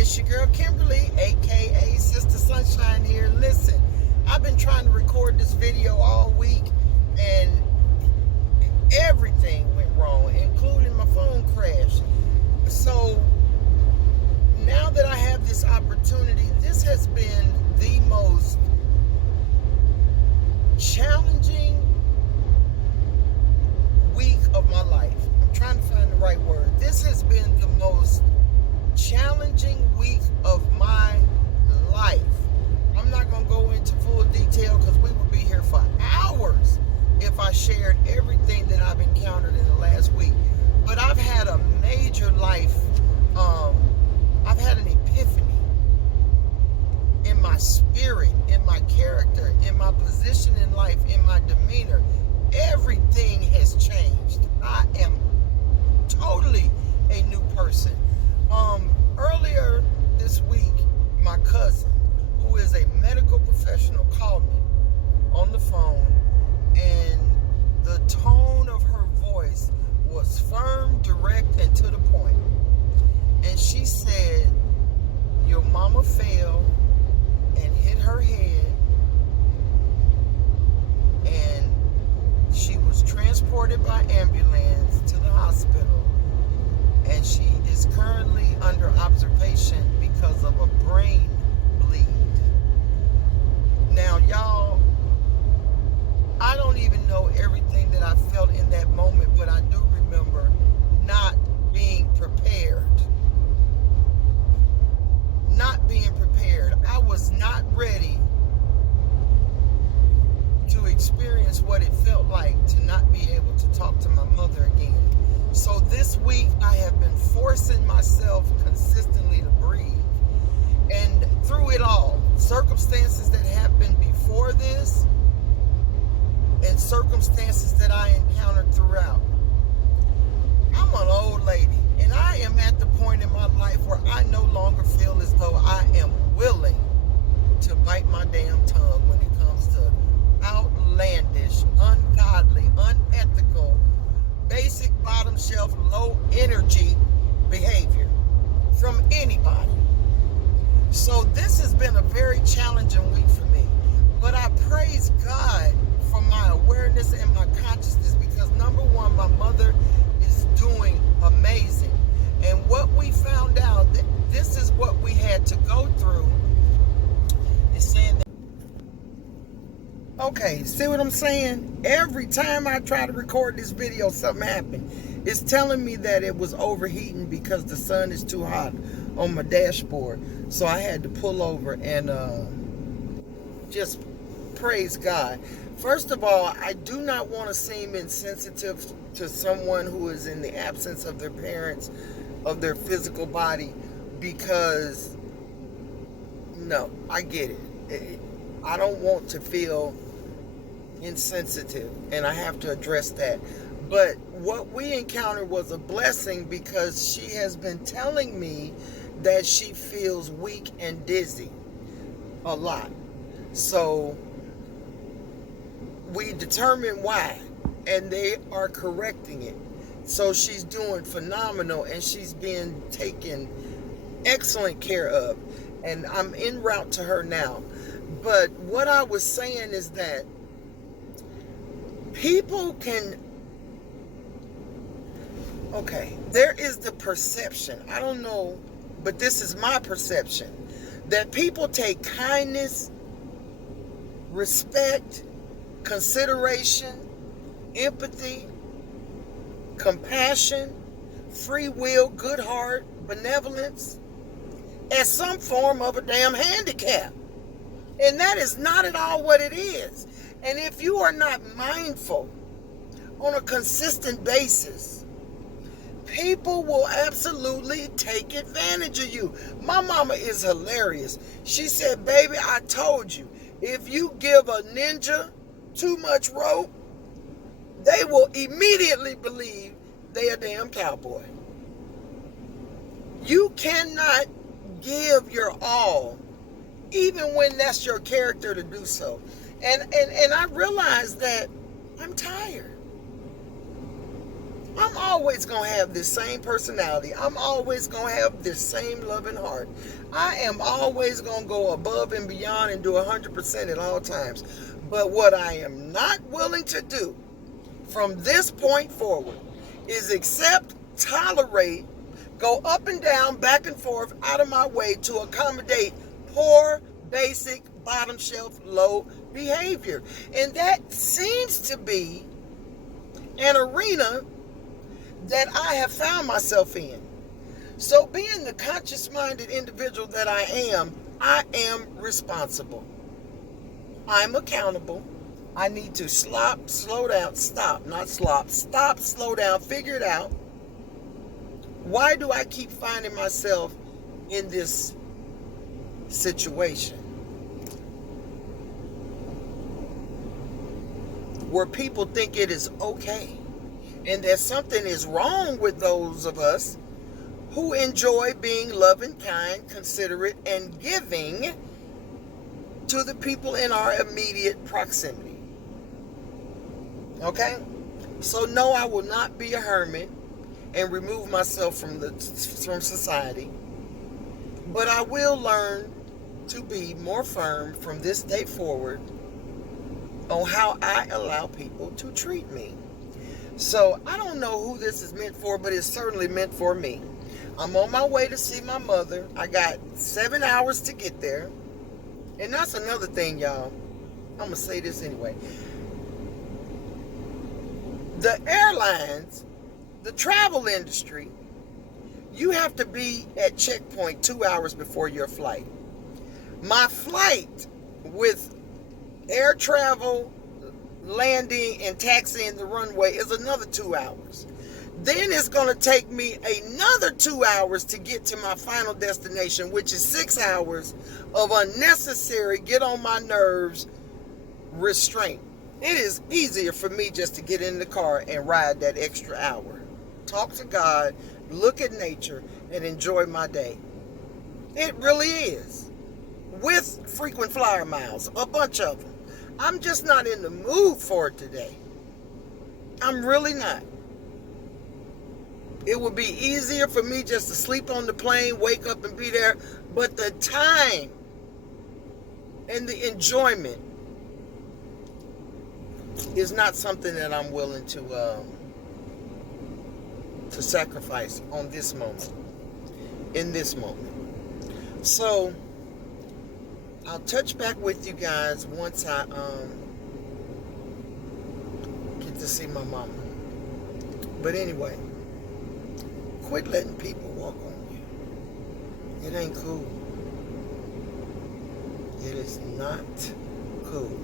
it's your girl Kimberly, aka Sister Sunshine here. Listen, I've been trying to record this video all week and everything went wrong, including my phone crashed. So now that I have this opportunity, this has been the most challenging week of my life. I'm trying to find the right word. This has been the most challenging week of my life. I'm not going to go into full detail because we would be here for hours if I shared everything that I've encountered in the last week. But I've had a major life, I've had an epiphany in my spirit, in my character, in my position in life, in my demeanor. Everything has changed. I am totally a new person. Earlier this week, my cousin, who is a medical professional, called me on the phone, and the tone of her voice was firm, direct, and to the point. And she said, "Your mama fell and hit her head, and she was transported by ambulance to the hospital, and she is currently under observation because of a brain bleed." Now, y'all, I don't even know everything that I felt in that moment, but I do remember not being prepared. Not being prepared. I was not ready to experience what it felt like to not be able to talk to my mother again. So this week I have been forcing myself consistently to breathe. And through it all, circumstances that happened before this and circumstances that I encountered throughout. I'm an old lady, and I am at the point in my life where I no longer feel as though I am willing to bite my damn tongue when it comes to outlandish, ungodly, unethical, basic bottom shelf, low energy behavior from anybody. So this has been a very challenging week for me. But I praise God for my awareness and my consciousness, because number one, my mother is doing amazing. And what we found out, that this is what we had to go through, is saying that, okay, see what I'm saying? Every time I try to record this video, something happened. It's telling me that it was overheating because the sun is too hot on my dashboard. So I had to pull over and just praise God. First of all, I do not want to seem insensitive to someone who is in the absence of their parents, of their physical body, because, no, I get it. I don't want to feel insensitive, and I have to address that. But what we encountered was a blessing, because she has been telling me that she feels weak and dizzy a lot. So we determined why, and they are correcting it. So she's doing phenomenal, and she's being taken excellent care of, and I'm en route to her now. But what I was saying is that people can, okay, there is the perception, I don't know, but this is my perception, that people take kindness, respect, consideration, empathy, compassion, free will, good heart, benevolence as some form of a damn handicap. And that is not at all what it is. And if you are not mindful on a consistent basis, people will absolutely take advantage of you. My mama is hilarious. She said, "Baby, I told you, if you give a ninja too much rope, they will immediately believe they a damn cowboy." You cannot give your all, even when that's your character to do so. And I realize that I'm tired. I'm always going to have this same personality. I'm always going to have this same loving heart. I am always going to go above and beyond and do 100% at all times. But what I am not willing to do from this point forward is accept, tolerate, go up and down, back and forth, out of my way to accommodate poor, basic, bottom shelf, low behavior. And that seems to be an arena that I have found myself in. So being the conscious-minded individual that I am responsible. I'm accountable. I need to stop, slow down, figure it out. Why do I keep finding myself in this situation where people think it is okay and that something is wrong with those of us who enjoy being loving, kind, considerate, and giving to the people in our immediate proximity? Okay? So no, I will not be a hermit and remove myself from society. But I will learn to be more firm from this day forward on how I allow people to treat me. So I don't know who this is meant for, but it's certainly meant for me. I'm on my way to see my mother. I got 7 hours to get there. And that's another thing, y'all. I'm going to say this anyway. The airlines, the travel industry, you have to be at checkpoint 2 hours before your flight. My flight with air travel, landing, and taxiing the runway is another 2 hours. Then it's going to take me another 2 hours to get to my final destination, which is 6 hours of unnecessary, get on my nerves, restraint. It is easier for me just to get in the car and ride that extra hour. Talk to God, look at nature, and enjoy my day. It really is. With frequent flyer miles, a bunch of them. I'm just not in the mood for it today. I'm really not. It would be easier for me just to sleep on the plane, wake up and be there. But the time and the enjoyment is not something that I'm willing to sacrifice on this moment, in this moment. So I'll touch back with you guys once I get to see my mama. But anyway, quit letting people walk on you. It ain't cool. It is not cool.